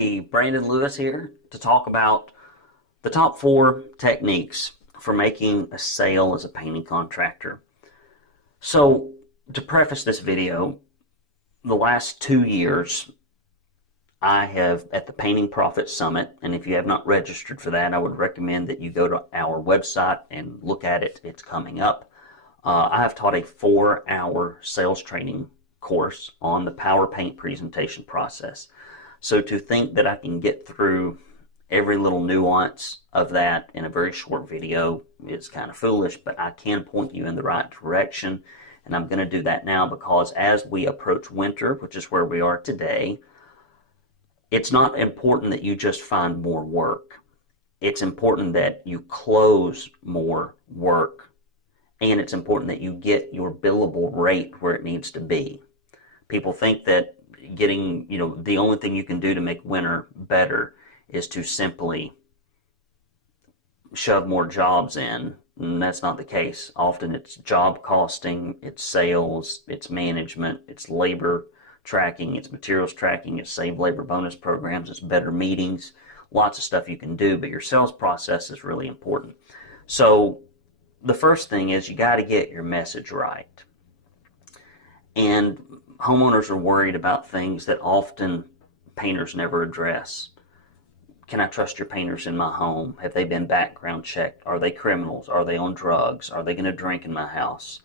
Brandon Lewis here to talk about the top 4 techniques for making a sale as a painting contractor. So, to preface this video, the last 2 years I have at the Painting Profit Summit, and if you have not registered for that, I would recommend that you go to our website and look at it. It's coming up. I have taught a 4-hour sales training course on the power paint presentation process. So to think that I can get through every little nuance of that in a very short video is kind of foolish, but I can point you in the right direction, and I'm going to do that now because as we approach winter, which is where we are today, it's not important that you just find more work. It's important that you close more work, and it's important that you get your billable rate where it needs to be. People think that getting, the only thing you can do to make winter better is to simply shove more jobs in, and that's not the case. Often it's job costing, it's sales, it's management, it's labor tracking, it's materials tracking, it's save labor bonus programs, it's better meetings, lots of stuff you can do, but your sales process is really important. So the first thing is you got to get your message right. And homeowners are worried about things that often painters never address. Can I trust your painters in my home? Have they been background checked? Are they criminals? Are they on drugs? Are they going to drink in my house?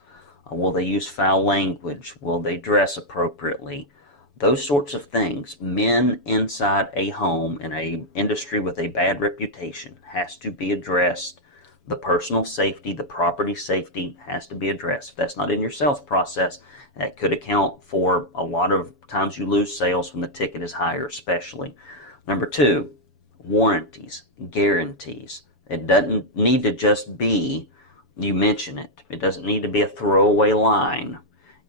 Will they use foul language? Will they dress appropriately? Those sorts of things. Men inside a home in an industry with a bad reputation has to be addressed. The personal safety, the property safety has to be addressed. If that's not in your sales process, that could account for a lot of times you lose sales when the ticket is higher, especially. Number 2, warranties, guarantees. It doesn't need to just be you mention it. It doesn't need to be a throwaway line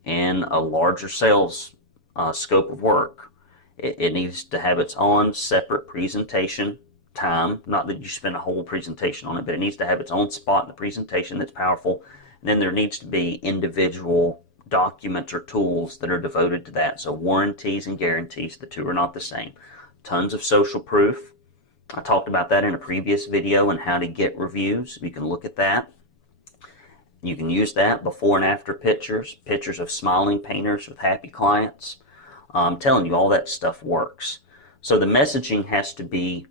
in a larger sales scope of work. It needs to have its own separate presentation time. Not that you spend a whole presentation on it, but it needs to have its own spot in the presentation that's powerful. And then there needs to be individual documents or tools that are devoted to that. So warranties and guarantees, the two are not the same. Tons of social proof. I talked about that in a previous video and how to get reviews. You can look at that. You can use that before and after pictures of smiling painters with happy clients. I'm telling you, all that stuff works. So the messaging has to be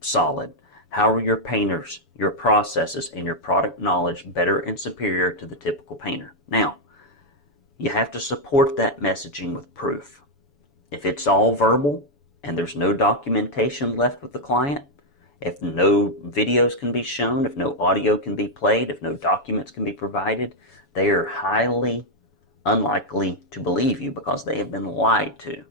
solid. How are your painters, your processes, and your product knowledge better and superior to the typical painter? Now, you have to support that messaging with proof. If it's all verbal and there's no documentation left with the client, if no videos can be shown, if no audio can be played, if no documents can be provided, they are highly unlikely to believe you because they have been lied to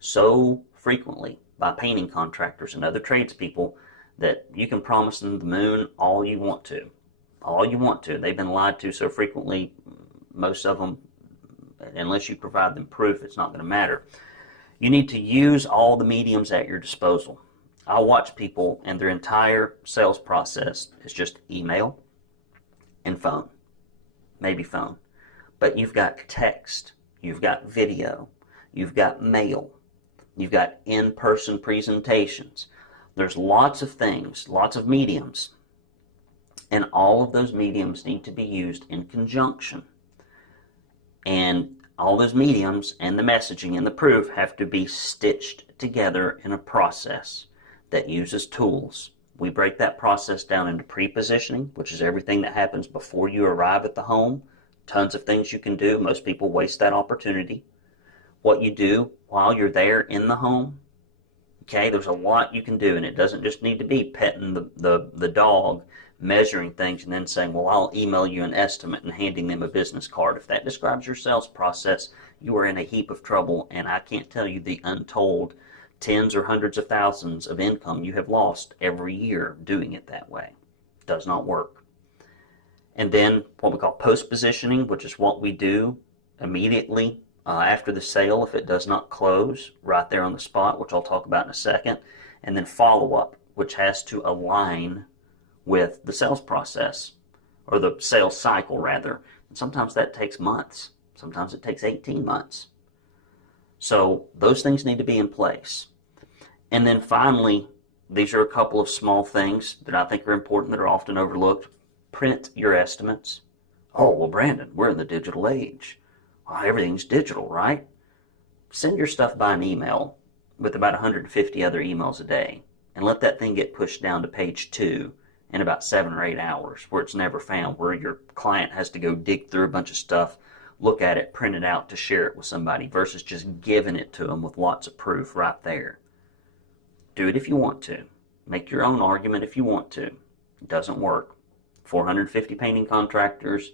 so frequently by painting contractors and other tradespeople that you can promise them the moon all you want to. All you want to. They've been lied to so frequently, most of them, unless you provide them proof, it's not going to matter. You need to use all the mediums at your disposal. I watch people and their entire sales process is just email and phone, maybe phone. But you've got text, you've got video, you've got mail, you've got in-person presentations. There's lots of things, lots of mediums, and all of those mediums need to be used in conjunction. And all those mediums and the messaging and the proof have to be stitched together in a process that uses tools. We break that process down into pre-positioning, which is everything that happens before you arrive at the home. Tons of things you can do. Most people waste that opportunity. What you do while you're there in the home, okay, there's a lot you can do, and it doesn't just need to be petting the dog, measuring things, and then saying, well, I'll email you an estimate and handing them a business card. If that describes your sales process, you are in a heap of trouble, and I can't tell you the untold tens or hundreds of thousands of income you have lost every year doing it that way. It does not work. And then what we call post-positioning, which is what we do immediately after the sale if it does not close, right there on the spot, which I'll talk about in a second. And then follow-up, which has to align with the sales process, or the sales cycle rather. And sometimes that takes months. Sometimes it takes 18 months. So those things need to be in place. And then finally, these are a couple of small things that I think are important that are often overlooked. Print your estimates. Oh, well, Brandon, we're in the digital age. Well, everything's digital, right? Send your stuff by an email with about 150 other emails a day and let that thing get pushed down to page 2 in about 7 or 8 hours where it's never found, where your client has to go dig through a bunch of stuff, look at it, print it out to share it with somebody versus just giving it to them with lots of proof right there. Do it if you want to. Make your own argument if you want to. It doesn't work. 450 painting contractors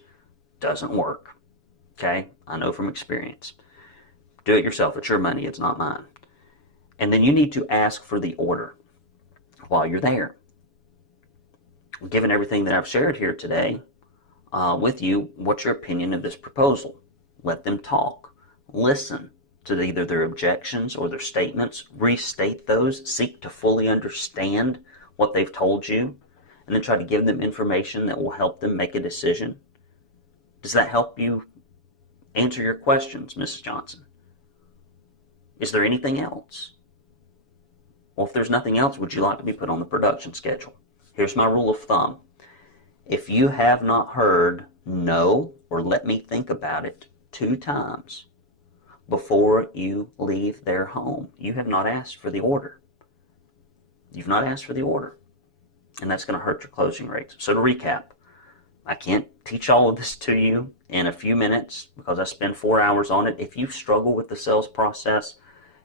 doesn't work. Okay? I know from experience. Do it yourself. It's your money. It's not mine. And then you need to ask for the order while you're there. Given everything that I've shared here today with you, what's your opinion of this proposal? Let them talk. Listen to either their objections or their statements. Restate those. Seek to fully understand what they've told you. And then try to give them information that will help them make a decision. Does that help you answer your questions, Mrs. Johnson? Is there anything else? Well, if there's nothing else, would you like to be put on the production schedule? Here's my rule of thumb. If you have not heard no or let me think about it 2 times before you leave their home, you have not asked for the order. You've not asked for the order. And that's going to hurt your closing rates. So to recap, I can't teach all of this to you in a few minutes because I spend 4 hours on it. If you struggle with the sales process,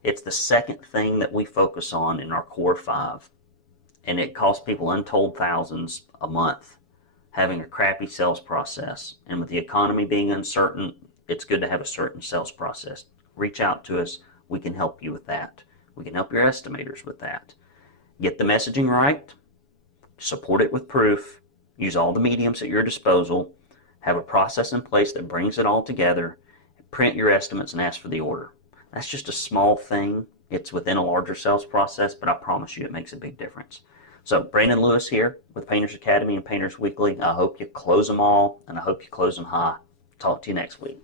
it's the second thing that we focus on in our core 5. And it costs people untold thousands a month having a crappy sales process. And with the economy being uncertain, it's good to have a certain sales process. Reach out to us. We can help you with that. We can help your estimators with that. Get the messaging right. Support it with proof. Use all the mediums at your disposal. Have a process in place that brings it all together. Print your estimates and ask for the order. That's just a small thing. It's within a larger sales process, but I promise you it makes a big difference. So Brandon Lewis here with Painters Academy and Painters Weekly. I hope you close them all, and I hope you close them high. Talk to you next week.